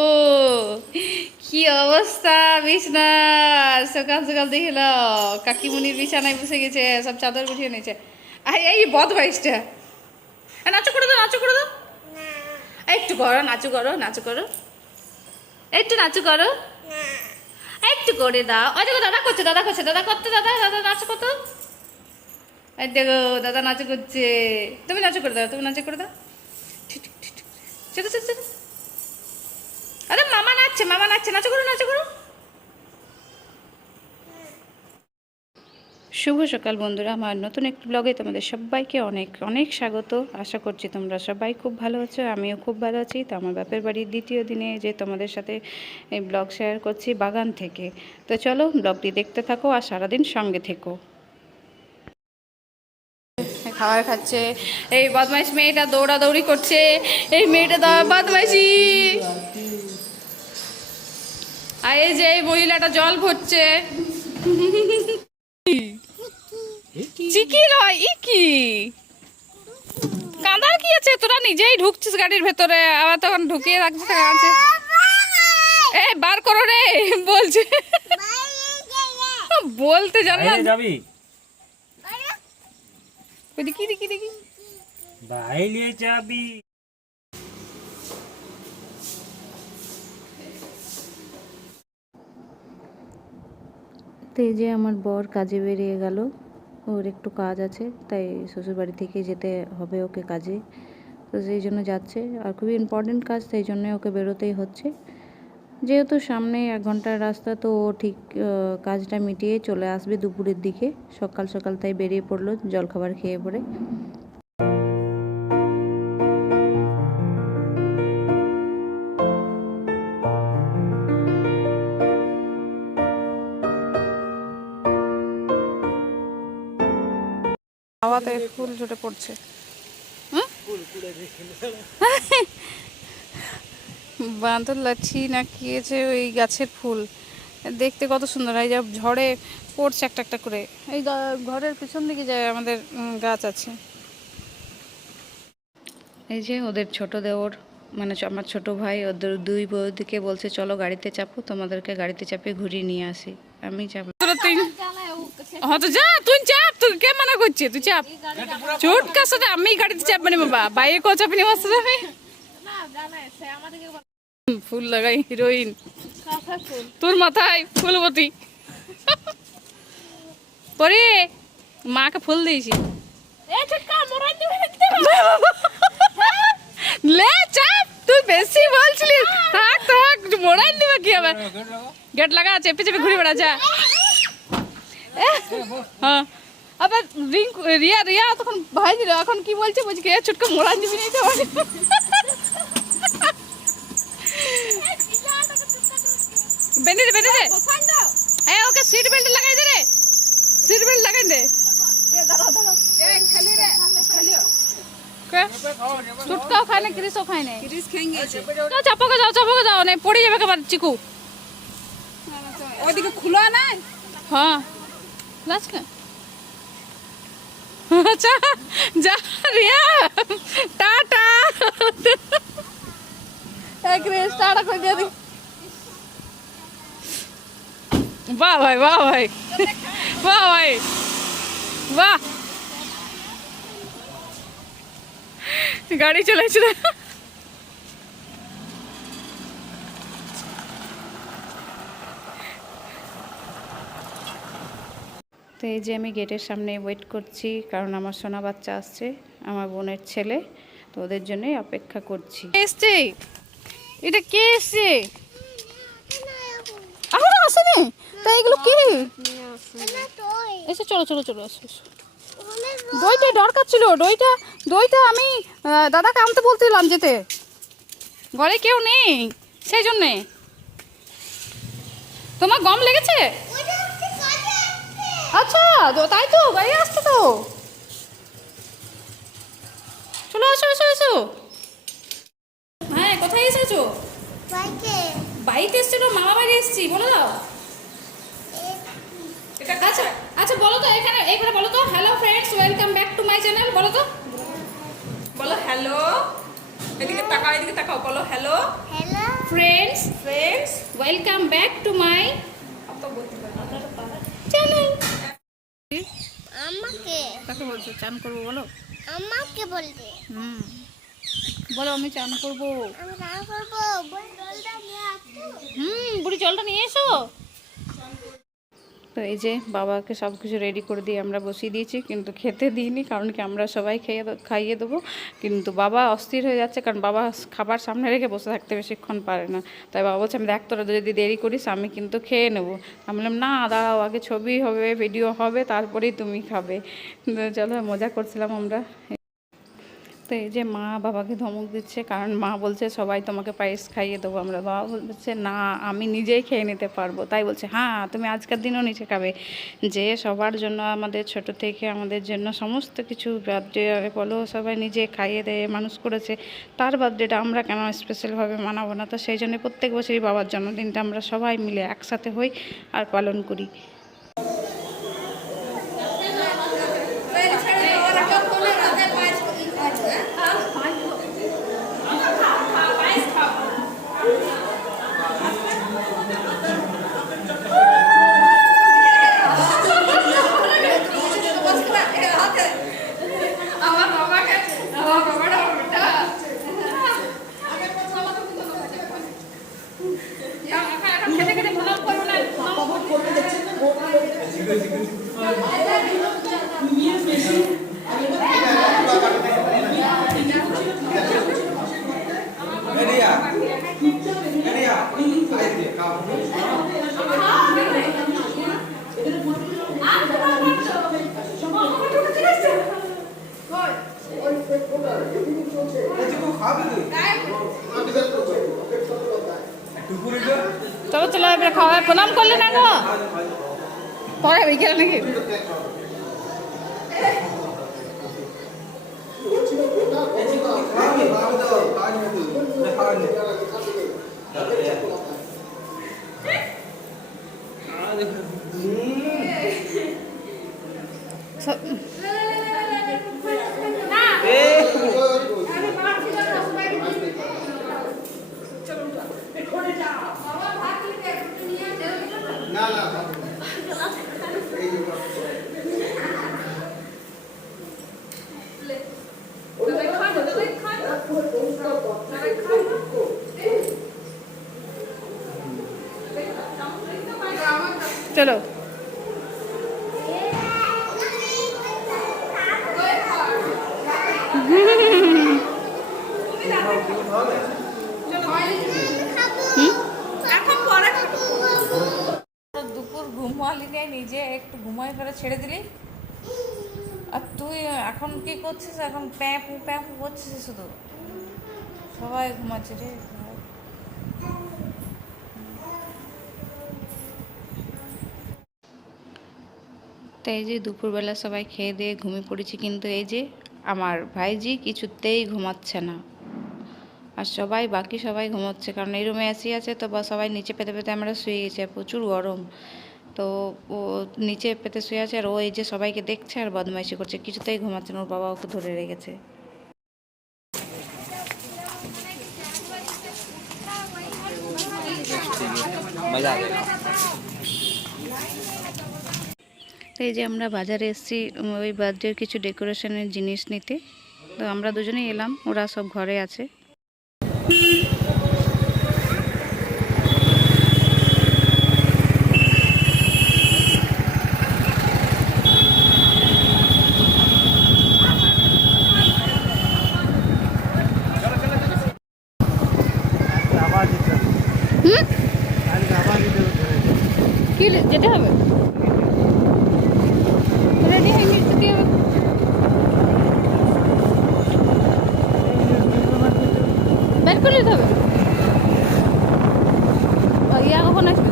ও কি অবস্থা বিছনা! সকাল সকাল দেখিল কাকিমুনির বিছানায় বসে গেছে, সব চাদর গুছিয়ে নিয়েছে। এই বদমাইশটা, নাচো করে দাও, নাচো করে দাও, একটু করো, নাচু করো, নাচু করো, একটু নাচু করো, একটু করে দাও। ওই দেখো দাদা করছে, দাদা করছে, দাদা করতে, দাদা দাদা নাচো কত। এই দেখো দাদা নাচু করছে, তুমি নাচু করে দাও, তুমি নাচু করে দাও। চলো চলো চলো, আরে মামা নাচছে, মামা নাচছে, নাচো করো, নাচো করো। শুভ সকাল বন্ধুরা, আমার নতুন একটি ব্লগে তোমাদের সবাইকে অনেক অনেক স্বাগত। আশা করছি তোমরা সবাই খুব ভালো আছো, আমিও খুব ভালো আছি। তো আমার বাপের বাড়ির দ্বিতীয় দিনে যে তোমাদের সাথে এই ব্লগ শেয়ার করছি বাগান থেকে। তো চলো ব্লগটি দেখতে থাকো আর সারাদিন সঙ্গে থেকো। খাবার খাচ্ছে, এই বদমাইশ মেয়েটা দৌড়াদৌড়ি করছে, এই মেয়েটা বদমাইশি। আর এই যে এই মহিলাটা জল ভরছে। চিকি নয় ই কি কাঁদার কি আছে, তোরা নিজেই ঢুকছিস গাড়ির ভেতরে, আবার তখন ঢুকিয়ে রাখছিস। এ বার করো রে বলছে, বলতে জানো না। যাবি দেখি দেখি দেখি বাইরে যাবি। তো এই যে আমার বর কাজে বেরিয়ে গেল, ওর একটু কাজ আছে, তাই শ্বশুরবাড়ি থেকে যেতে হবে ওকে কাজে। তো সেই জন্য যাচ্ছে, আর খুবই ইম্পর্টেন্ট কাজ, তাই জন্য ওকে বেরোতেই হচ্ছে। যেহেতু সামনে 1 ঘন্টার রাস্তা, তো ও ঠিক কাজটা মিটিয়ে চলে আসবে দুপুরের দিকে। সকাল সকাল তাই বেরিয়ে পড়লো জলখাবার খেয়ে পড়ে। হাওয়াতে ফুল ঝরে পড়ছে। বাঁধর লাঠি না কি আছে, ওই গাছের ফুল দেখতে কত সুন্দর, এই যা ঝড়ে পড়ছে একটা একটা করে। এই ঘরের পিছন দিকে যায় আমাদের গাছ আছে। এই যে ওদের ছোট দেওর, মানে আমার ছোট ভাই, ওদের 2 বৌদিকে বলছে চলো গাড়িতে চাপো, তোমাদেরকে গাড়িতে চাপে ঘুরিয়ে নিয়ে আসি। আমি চাপলাম। হ্যাঁ তো যা, তুই চাপ, তুই কে মানা করছে, তুই চাপ। চোট কার সাথে আমি গাড়িতে চাপ, মানে বাবা বাইরে কো চাপিনি বসতে যাবে। ফুল লাগাই হিরোইন, তোর মাথায় ফুলবতী পরে মাকে ফুল দিয়েছি। লে চাপ, তুই বেশি বলছিলিস। থাক থাক, মোড়াই দিবে কি হবে। গেট লাগা, চেপে চেপে ঘুরে বেড়া যা। হ্যাঁ আবার রিয়া রিয়া তখন ভাই দিল, এখন কি বলছে, বলছি কে ছুটকে মোড়াই দিবি না তো। বেঁধে দে, বেঁধে দে, ওকে সিট বেল্ট লাগাই দে রে, সিট বেল্ট লাগাই দে। চুটকাও খায় না, ক্রিসও খায় না। চাপকে যাও, চাপকে যাও, না পড়ে যাবে কেবার চিকু। ওইদিকে খুলো না। হ্যাঁ আচ্ছা যা রিয়া, টাটা। এক রেস টাটা করে দিয়ে দি। বাহ ভাই, বাহ ভাই, বাহ ভাই, বাহ। গাড়ি চলেছিল। তো এই যে আমি গেটের সামনে ওয়েট করছি, কারণ আমার সোনা বাচ্চা আসছে, আমার বোনের ছেলে, তো ওদের জন্যই অপেক্ষা করছি। এসছে, এটা কে এসছে? এখন আসেনি, তাই এগুলো কি এসে? চলো চলো চলো, আসো। দইটা দরকার ছিল, দইটা দইটা আমি দাদাকে আনতে বলছিলাম যেতে, ঘরে কেউ নেই সেই জন্যে। তোমার গম লেগেছে? আচ্ছা তাই তো, গাড়ি আসছে তো। চলো আসো আসো আসো। হ্যাঁ কোথায় এসেছো? বাইকে এসেছো? মামা বাড়ি এসেছি, বলে দাও। আচ্ছা আচ্ছা বলো তো, এখানে এখানে বলো তো, hello friends, welcome back to my channel. বলো তো, বলো হ্যালো। এদিকে তাকাও, এদিকে তাকাও, বলো hello. Friends welcome back to my channel. আমাকে কাকে বলছো চান করবো বলো? আমাকে বলতে বলো আমি চান করবো। আমি রান্না করবো জলটা নিয়ে আসো। বুড়ি জলটা নিয়ে এসো। তো এই যে বাবাকে সব কিছু রেডি করে দিয়ে আমরা বসিয়ে দিয়েছি, কিন্তু খেতে দিইনি, কারণ কি আমরা সবাই খাইয়ে দেবো। কিন্তু বাবা অস্থির হয়ে যাচ্ছে, কারণ বাবা খাবার সামনে রেখে বসে থাকতে বেশিক্ষণ পারে না। তাই বাবা বলছে আমি দেখ তোরা যদি দেরি করিস আমি কিন্তু খেয়ে নেবো। আমি বললাম না দাঁড়াও, আগে ছবি হবে, ভিডিও হবে, তারপরেই তুমি খাবে। তো চলো মজা করছিলাম আমরা। তো এই যে মা বাবাকে ধমক দিচ্ছে, কারণ মা বলছে সবাই তোমাকে পায়েস খাইয়ে দেবো আমরা। বাবা বলছে না আমি নিজেই খেয়ে নিতে পারবো। তাই বলছে হ্যাঁ তুমি আজকের দিনও নিচে খাবে। যে সবার জন্য আমাদের ছোট থেকে আমাদের জন্য সমস্ত কিছু বার্থডে বলো সবাই নিজে খাইয়ে দেয় মানুষ করেছে, তার বার্থডেটা আমরা কেন স্পেশালভাবে মানাবো না? তো সেই জন্য প্রত্যেক বছরই বাবার জন্মদিনটা আমরা সবাই মিলে একসাথে হই আর পালন করি। চলো চলো এবার খাওয়া প্রণাম করলে না গো, পরে বিকেল নাকি? চলো দুপুর ঘুমালি নেই, নিজে একটু ঘুমাই করে ছেড়ে দিলি, আর তুই এখন কি করছিস? এখন প্যাঁপু প্যাঁপু করছিস শুধু, সবাই ঘুমাচ্ছে রে। তো এই যে দুপুরবেলা সবাই খেয়ে দিয়ে ঘুমিয়ে পড়েছি, কিন্তু এই যে আমার ভাইজি কিছুতেই ঘুমাচ্ছে না, আর সবাই বাকি সবাই ঘুমাচ্ছে, কারণ এই রুমে এসি আছে তো বা সবাই নিচে পেতে পেতে আমরা শুয়ে গেছি, আর প্রচুর গরম। তো ও নিচে পেতে শুয়ে আছে, আর ও এই যে সবাইকে দেখছে আর বদমাইশি করছে, কিছুতেই ঘুমাচ্ছে না, ওর বাবা ওকে ধরে রেখেছে। তো এই যে আমরা বাজারে এসেছি ওই বার্থডের কিছু ডেকোরেশনের জিনিস নিতে, তো আমরা দুজনেই এলাম, ওরা সব ঘরে আছে। কি যেতে হবে? রেডি হয়ে যেতে হবে, বের করে দিতে হবে। ইয়া কখন আসবে?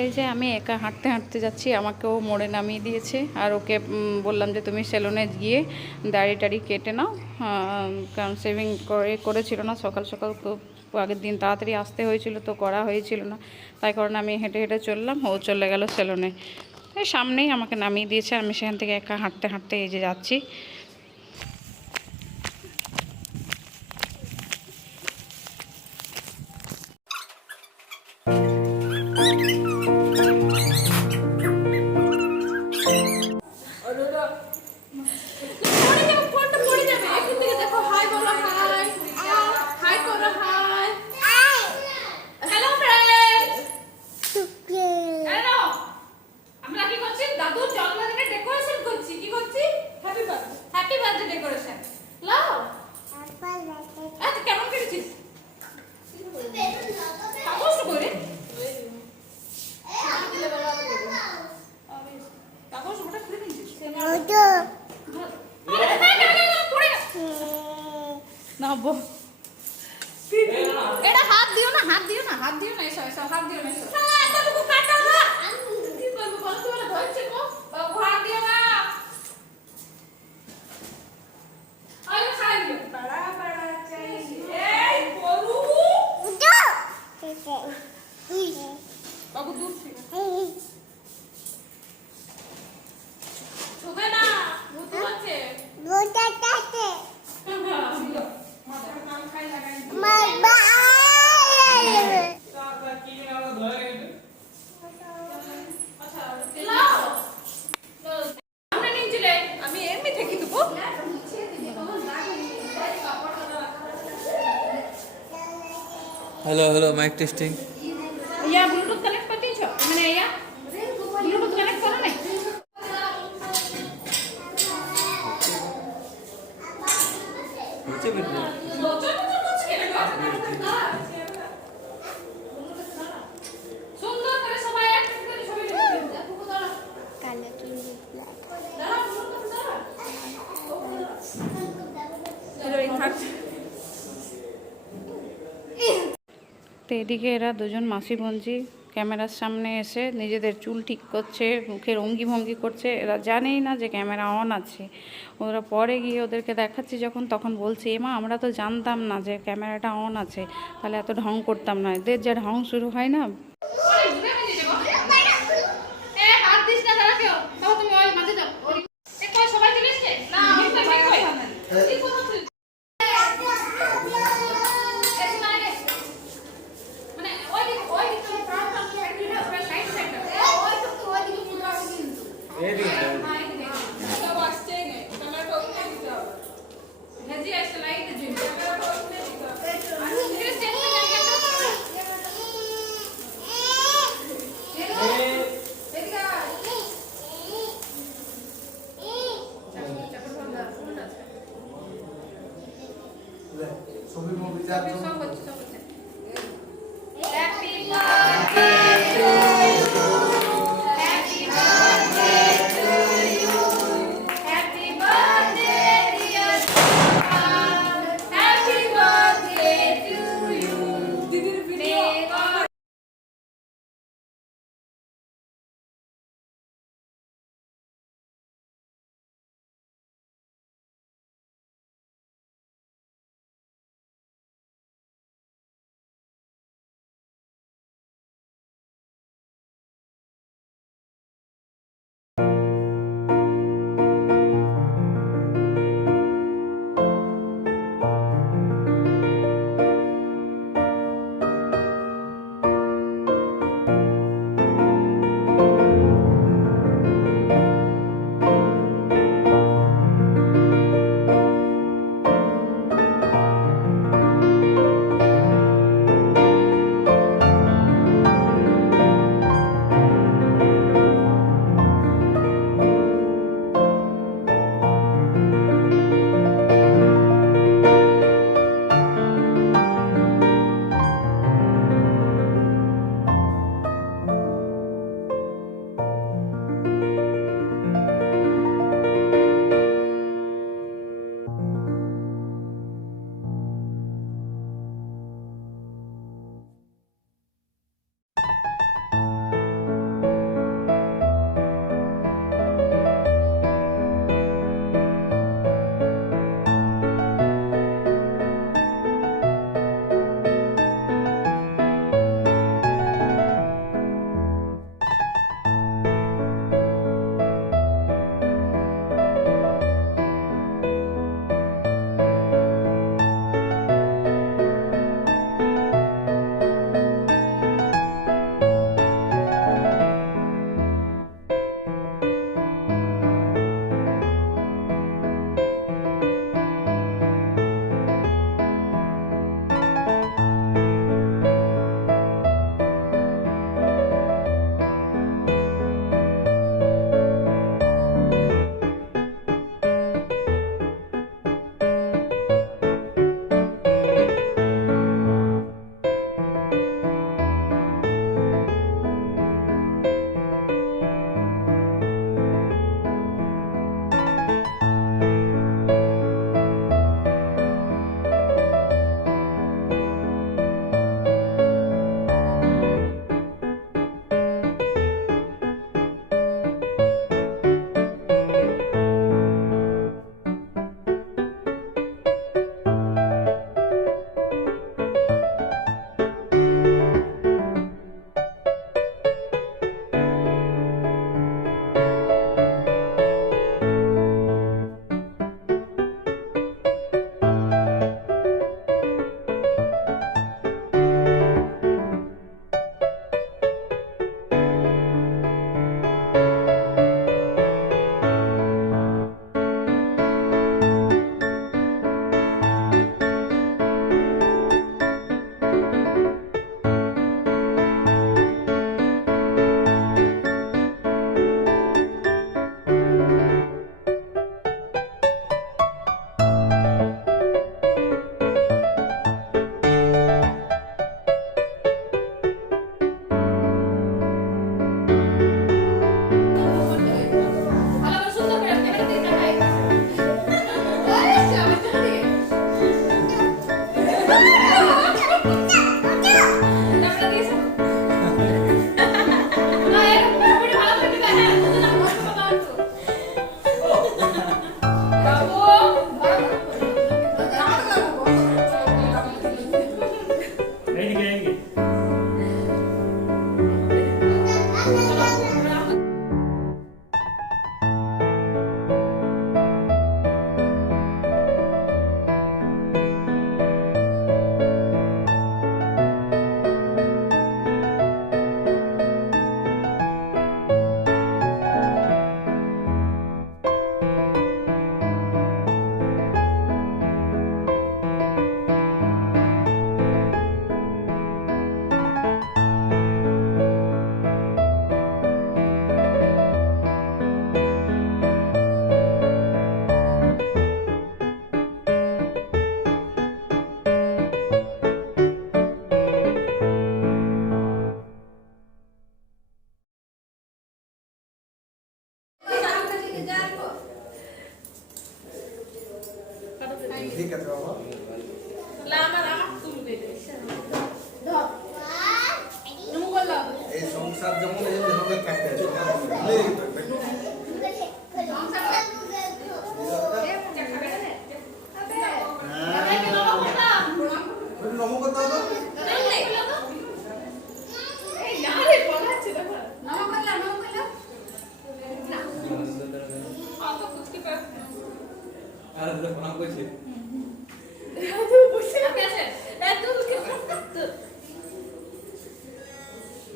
এই যে আমি একা হাঁটতে হাঁটতে যাচ্ছি, আমাকেও মোড়ে নামিয়ে দিয়েছে, আর ওকে বললাম যে তুমি সেলুনে গিয়ে দাড়ি টাড়ি কেটে নাও, কারণ করেছিল না, সকাল সকাল খুব আগের দিন তাড়াতাড়ি আসতে হয়েছিল তো করা হয়েছিল না, তাই কারণে আমি হেঁটে হেঁটে চললাম, ও চলে গেল সেলুনে। এই সামনেই আমাকে নামিয়ে দিয়েছে, আমি সেখান থেকে একা হাঁটতে হাঁটতে এই যে যাচ্ছি। আমরা কি করছি? দাদুর জন্মদিনের ডেকোরেশন করছি। কি করছি? Happy birthday decoration. লাও। আচ্ছা কেমন করেছিস? কাগজ করে? কাগজ ওটা খুলে নিয়েছিস? না বো। এটা হাত দিও না, হাত দিও না, হাত দিও না, এসো এসো, হাত দিও না, এসো। এতটুকু কাটা না। কি করবো বলো তো, ধরছে গো। বাবু হাত দিও না। আরে খাই দিও। বড়া বড়া চাইছে। এই বলু। বাবু দুধ ছিল। ছুবে না, ভূত হচ্ছে। মাথার কান খাই লাগাই। আচ্ছা লাও। আমরা নিয়েছিলে, আমি এমনি থেকে দেবো। हेलो हेलो माइक टेस्टिंग ইয়া ব্লুটুথ কানেক্ট করে দিয়েছো? মানে ইয়া ব্লুটুথ কানেক্ট করো নাই? হচ্ছে বিট্টু সুন্দর করে সবাই একসাথে করে ছবি তুলবে। তো এদিকে এরা দুজন মাসি বোনজি ক্যামেরার সামনে এসে নিজেদের চুল ঠিক করছে, মুখের অঙ্গি ভঙ্গি করছে। এরা জানেই না যে ক্যামেরা অন আছে। ওরা পরে গিয়ে ওদেরকে দেখাচ্ছি যখন, তখন বলছে এমা আমরা তো জানতাম না যে ক্যামেরাটা অন আছে, তাহলে এত ঢং করতাম না। এদের যা ঢং শুরু হয় না।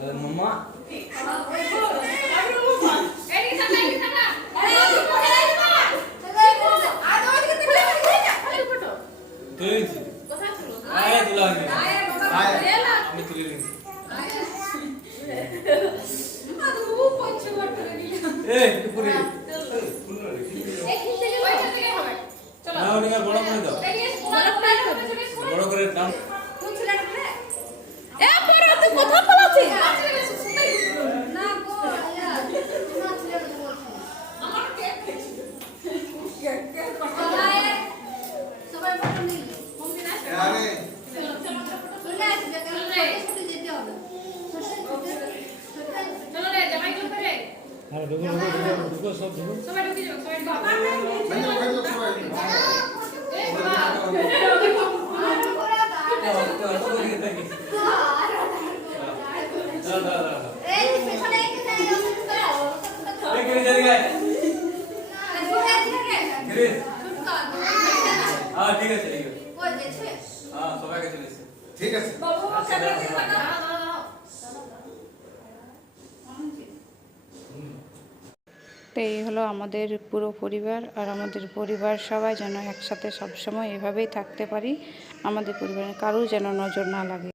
মাম্মা তুলে নিচ্ছি আয় তুলা হয়নি আমি তুলে নিচ্ছি এই উপরে নাও নিয়ে বড় করে দাও বড় করে নাও আর ঢুকো সব ঢুকো হ্যাঁ ঠিক আছে হ্যাঁ সবাইকে চলে এসেছে ঠিক আছে তো এই হলো আমাদের পুরো পরিবার, আর আমাদের পরিবার সবাই যেন একসাথে সবসময় এভাবেই থাকতে পারি, আমাদের পরিবারের কারোর যেন নজর না লাগে।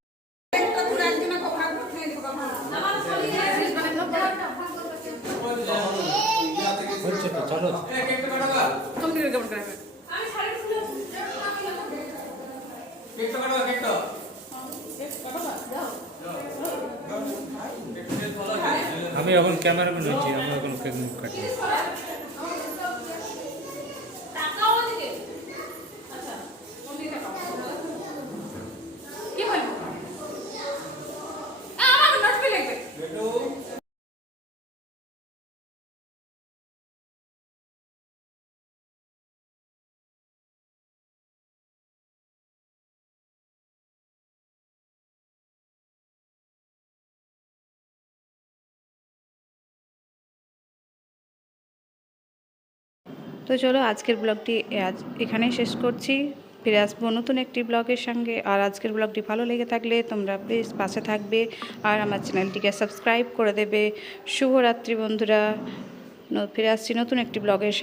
হচ্ছে তো চলো আমি এখন ক্যামেরাম্যান হয়েছি, আমি এখন কেক কাটি। তো চলো আজকের ব্লগটি এখানেই শেষ করছি, ফিরে আসবো নতুন একটি ব্লগের সঙ্গে। আর আজকের ব্লগটি ভালো লেগে থাকলে তোমরা বেশ পাশে থাকবে আর আমার চ্যানেলটিকে সাবস্ক্রাইব করে দেবে। শুভরাত্রি বন্ধুরা, ফিরে আসছি নতুন একটি ব্লগের